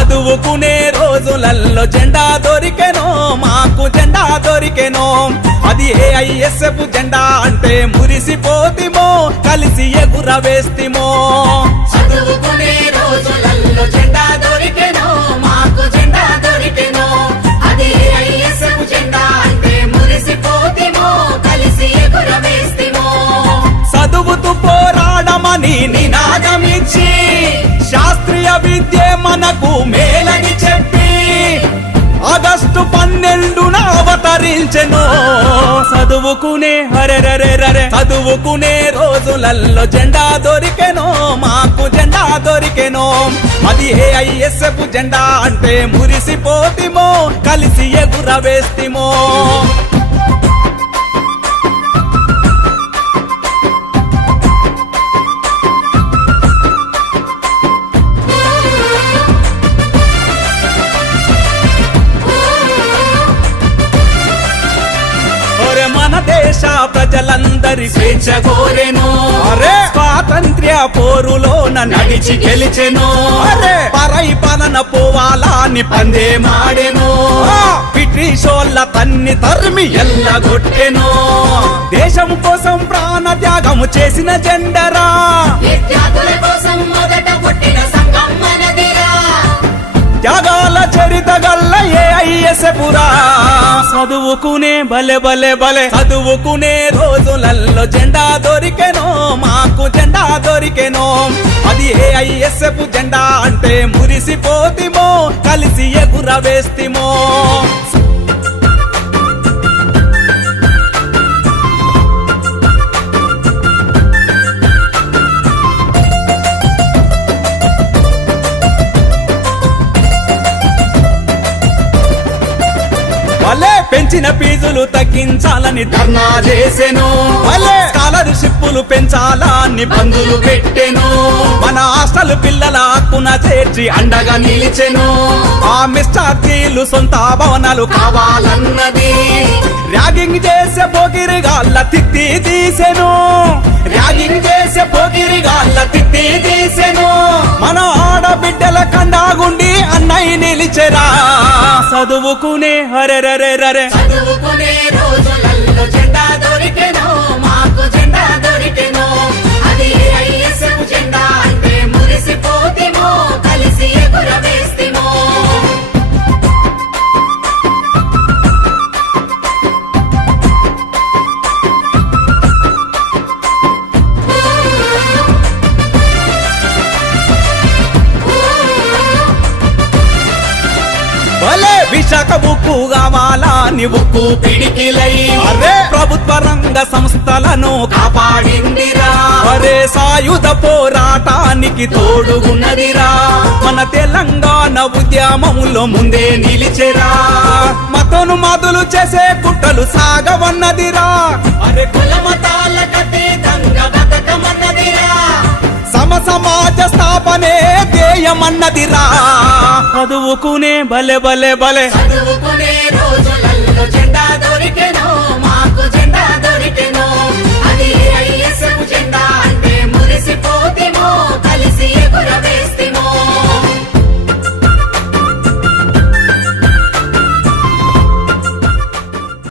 చదువుకునే రోజులల్లో జెండా దొరికెనో, మాకు జెండా దొరికెనో. అది ఏఐఎస్ఎఫ్ జెండా అంటే మురిసిపోతిమో, కలిసి ఎగురవేస్తిమో. చదువుకునే రోజులల్లో జెండా దొరికెనో, మాకు జెండా దొరికెనో. అది ఏఐఎస్ఎఫ్ జెండా అంటే మురిసిపోతిమో, కలిసి ఎగురవేస్తిమో. చదువుతూ పోరాడమని నినాదమిచ్చి, శాస్త్రీయ విద్య మనకు మేలని చెప్పి ఆగస్టు 12న అవతరించెను. చదువుకునే హరెరరెరరే చదువుకునే రోజులల్లో జెండా దొరికెనో, మాకు జెండా దొరికెనో. అది ఏఐఎస్ఎఫ్ జెండా అంటే మురిసిపోతిమో, కలిసి ఎగురవేస్తిమో. మన దేశ ప్రజలందరి స్వేచ్ఛ కోరెను, అరే స్వాతంత్ర్య పోరులోన నడిచి గెలిచెను. అరే పరై పనన పోవాలని పందే మాడెను, బ్రిటిషోళ్ళ తన్ని తరిమి ఎల్లగొట్టెను. దేశం కోసం ప్రాణ త్యాగము చేసిన జెండరా, విద్యార్థుల కోసం మొదట పుట్టిన సంఘం మనదిరా. త్యాగాల చరిత గల్ల ఏఐఎస్ఎఫ్ రా. చదువుకునే బలే బలే బలే చదువుకునే రోజులల్లో జెండా దొరికెనో, మాకు జెండా దొరికెనో. అది ఏఐఎస్ఎఫ్ జెండా అంటే మురిసిపోతిమో, కలిసి ఎగురవేస్తిమో. భలే పెంచిన ఫీజులు తగ్గించాలని ధర్నా చేసెను, భలే స్కాలర్షిప్పులు పెంచాలని బంధులు పెట్టెను. మన హాస్టల్ పిల్లల హక్కున చేర్చి అండగా నిలిచెను. ఆ మిస్టార్జీలు సొంత భవనాలు కావాలన్నది, ర్యాగింగ్ చేసే పోగిరిగాళ్ళ తిత్తి తీసెను. ర్యాగింగ్ చేసే పోగిరిగాళ్ళ తిత్తి తీసెను. మన ఆడబిడ్డల కండాగుండి అన్నయ్య నిలిచెరా. చదువుకునే హరెరరెరరే చదువుకునే రోజులల్లో జెండా దొరికెనో, మాకు జెండా దొరికెనో. అది ఏఐఎస్ఎఫ్ జెండా అంటే మురిసిపోతిమో, కలిసి ఎగురవేస్తిమో. భలే విశాఖ ఉక్కు కావాలని ఉక్కు పిడికిలై, అరే ప్రభుత్వ రంగ సంస్థలను కాపాడిందిరా. అరే సాయుధ పోరాటానికి తోడుగున్నదిరా. మన తెలంగాణ ఉద్యమంలో ముందే నిలిచెరా. మతోను మదులు చేసే కుట్రలు సాగవన్నదిరా. అరే కుల మతాలకతీతంగా బతకమన్నదిరా. సమాజ స్థాపనే ధ్యేయమన్నదిరా. చదువుకునే బలే బలే బలే చదువుకునే రోజులల్లో జెండా దొరికెనో, మాకు జెండా దొరికెనో. అది ఏఐఎస్ఎఫ్ జెండా అంటే మురిసిపోతిమో, కలిసి ఎగురవే